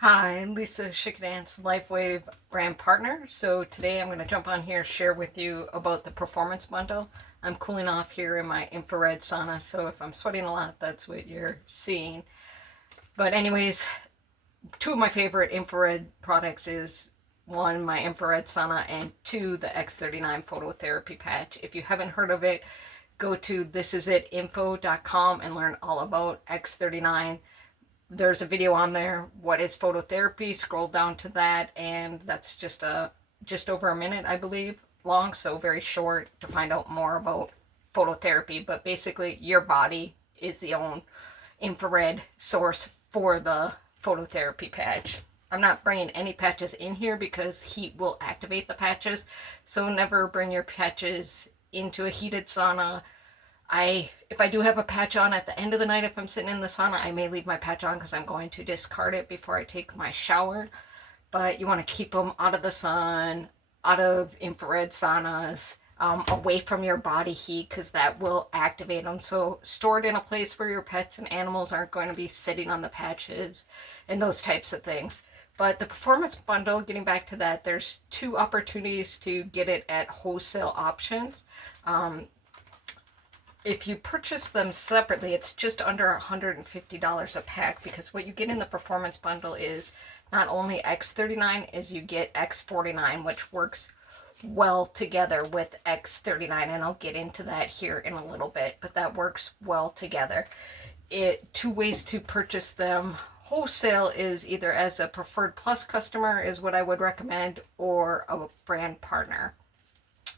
Hi, I'm Lisa Shikadance, LifeWave brand partner. So today I'm going to jump on here, share with you about the Performance Bundle. I'm cooling off here in my infrared sauna, so if I'm sweating a lot, that's what you're seeing. But anyways, two of my favorite infrared products is one, my infrared sauna, and two, the X39 phototherapy patch. If you haven't heard of it, go to thisisitinfo.com and learn all about X39. There's a video on there, what is phototherapy. Scroll down to that, and that's just over a minute, I believe, long, so very short to find out more about phototherapy. But basically your body is the own infrared source for the phototherapy patch. I'm not bringing any patches in here because heat will activate the patches, so never bring your patches into a heated sauna. If I do have a patch on at the end of the night, if I'm sitting in the sauna, I may leave my patch on because I'm going to discard it before I take my shower. But you want to keep them out of the sun, out of infrared saunas, away from your body heat, because that will activate them. So store it in a place where your pets and animals aren't going to be sitting on the patches and those types of things. But the Performance Bundle, getting back to that, there's two opportunities to get it at wholesale options. If you purchase them separately, it's just under $150 a pack, because what you get in the Performance Bundle is not only X39, is you get X49, which works well together with X39, and I'll get into that here in a little bit, but that works well together. Two ways to purchase them. Wholesale is either as a Preferred Plus customer is what I would recommend, or a brand partner.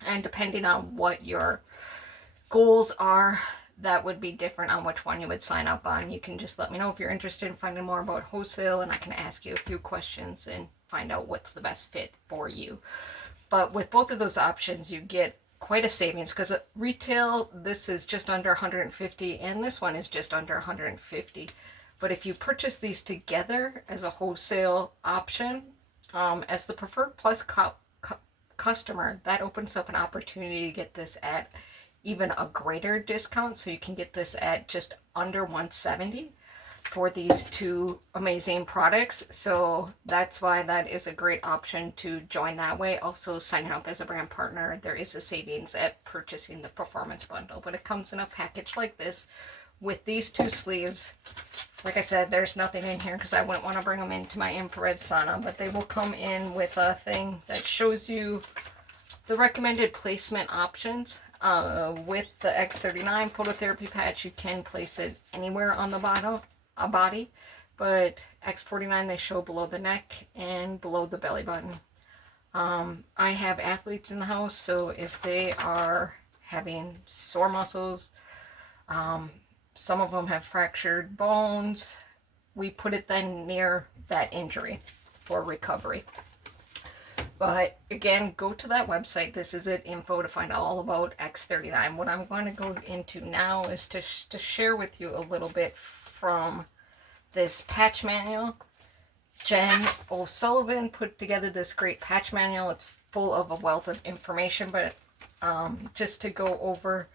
And depending on what your goals are, that would be different on which one you would sign up on. You can just let me know if you're interested in finding more about wholesale, and I can ask you a few questions and find out what's the best fit for you. But with both of those options, you get quite a savings, because retail, this is just under $150, and this one is just under $150. But if you purchase these together as a wholesale option, as the Preferred Plus customer, that opens up an opportunity to get this at even a greater discount. So you can get this at just under $170 for these two amazing products. So that's why that is a great option to join that way. Also, signing up as a brand partner, there is a savings at purchasing the Performance Bundle, but it comes in a package like this with these two sleeves. Like I said, there's nothing in here because I wouldn't want to bring them into my infrared sauna, but they will come in with a thing that shows you the recommended placement options. With the X39 phototherapy patch, you can place it anywhere on the body, but X49 they show below the neck and below the belly button. I have athletes in the house, so if they are having sore muscles, some of them have fractured bones, we put it then near that injury for recovery. But again, go to that website, This Is It Info, to find out all about X39. What I'm going to go into now is to share with you a little bit from this patch manual. Jen O'Sullivan put together this great patch manual. It's full of a wealth of information, but just to go over.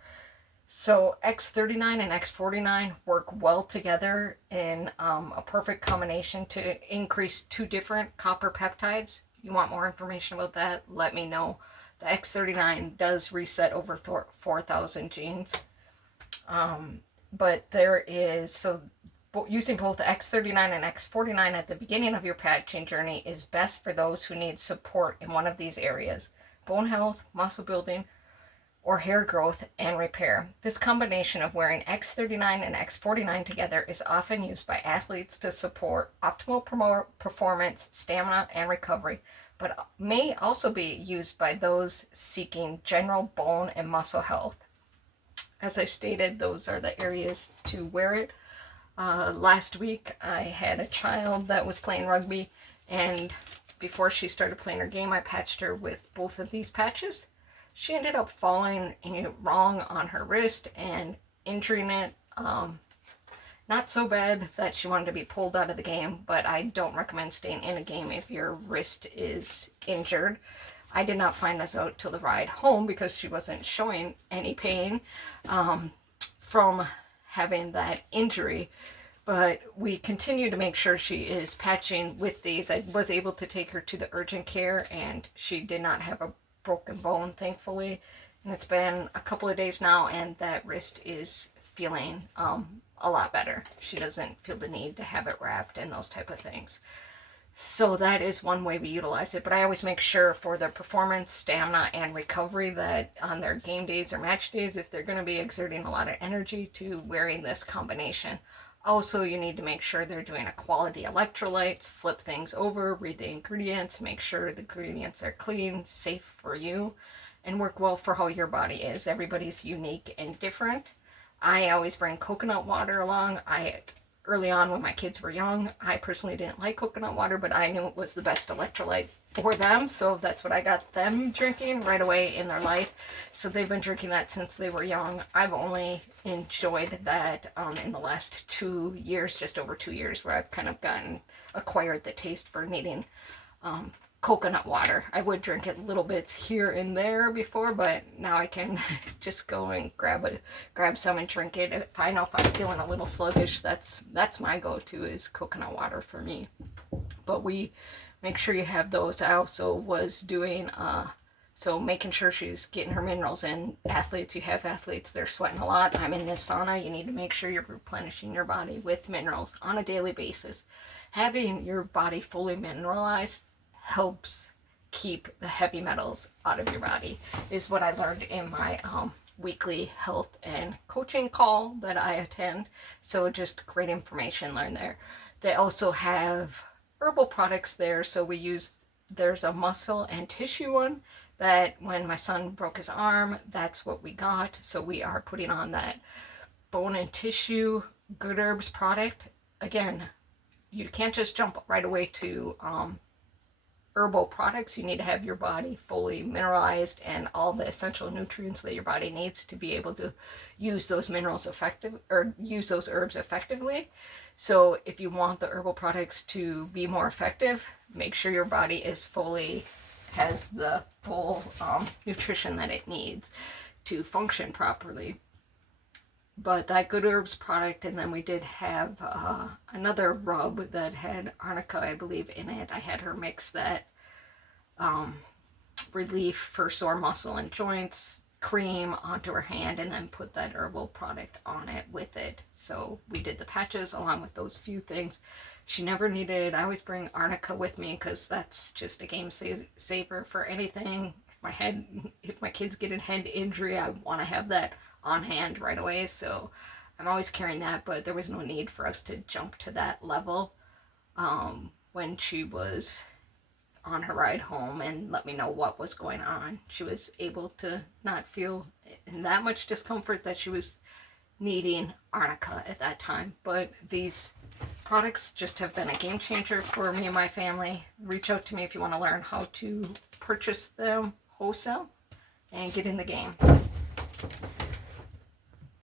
So X39 and X49 work well together in a perfect combination to increase two different copper peptides. You want more information about that, let me know. The X39 does reset over 4,000 genes. But there is, so using both the X39 and X49 at the beginning of your patching journey is best for those who need support in one of these areas: bone health, muscle building, or hair growth and repair. This combination of wearing X39 and X49 together is often used by athletes to support optimal performance, stamina, and recovery, but may also be used by those seeking general bone and muscle health. As I stated, those are the areas to wear it. Last week, I had a child that was playing rugby, and before she started playing her game, I patched her with both of these patches. She ended up falling wrong on her wrist and injuring it. Not so bad that she wanted to be pulled out of the game, but I don't recommend staying in a game if your wrist is injured. I did not find this out till the ride home because she wasn't showing any pain from having that injury. But we continue to make sure she is patching with these. I was able to take her to the urgent care, and she did not have a broken bone, thankfully. And it's been a couple of days now, and that wrist is feeling a lot better. She doesn't feel the need to have it wrapped and those type of things. So that is one way we utilize it. But I always make sure for their performance, stamina, and recovery that on their game days or match days, if they're going to be exerting a lot of energy, to wearing this combination. Also, you need to make sure they're doing a quality electrolytes, flip things over, read the ingredients, make sure the ingredients are clean, safe for you, and work well for how your body is. Everybody's unique and different. I always bring coconut water along. Early on when my kids were young, I personally didn't like coconut water, but I knew it was the best electrolyte for them, so that's what I got them drinking right away in their life. So they've been drinking that since they were young. I've only enjoyed that in the last 2 years, just over 2 years, where I've kind of acquired the taste for needing coconut water. I would drink it little bits here and there before, but now I can just go and grab some and drink it. If I know if I'm feeling a little sluggish, that's my go-to is coconut water for me. But we make sure you have those. I also was doing so making sure she's getting her minerals in. Athletes, you have athletes, they're sweating a lot. I'm in this sauna. You need to make sure you're replenishing your body with minerals on a daily basis. Having your body fully mineralized helps keep the heavy metals out of your body, is what I learned in my weekly health and coaching call that I attend. So just great information learned there. They also have herbal products there. So there's a muscle and tissue one that when my son broke his arm, that's what we got. So we are putting on that bone and tissue good herbs product. Again, you can't just jump right away to herbal products. You need to have your body fully mineralized and all the essential nutrients that your body needs to be able to use those minerals use those herbs effectively. So if you want the herbal products to be more effective, make sure your body has the full nutrition that it needs to function properly. But that good herbs product, and then we did have another rub that had arnica, I believe, in it. I had her mix that relief for sore muscle and joints cream onto her hand, and then put that herbal product on it with it. So we did the patches along with those few things. She never needed, I always bring arnica with me because that's just a game saver for anything. If my kids get a head injury, I want to have that on hand right away. So I'm always carrying that, but there was no need for us to jump to that level when she was on her ride home and let me know what was going on. She was able to not feel in that much discomfort that she was needing arnica at that time. But these products just have been a game changer for me and my family. Reach out to me if you want to learn how to purchase them wholesale and get in the game.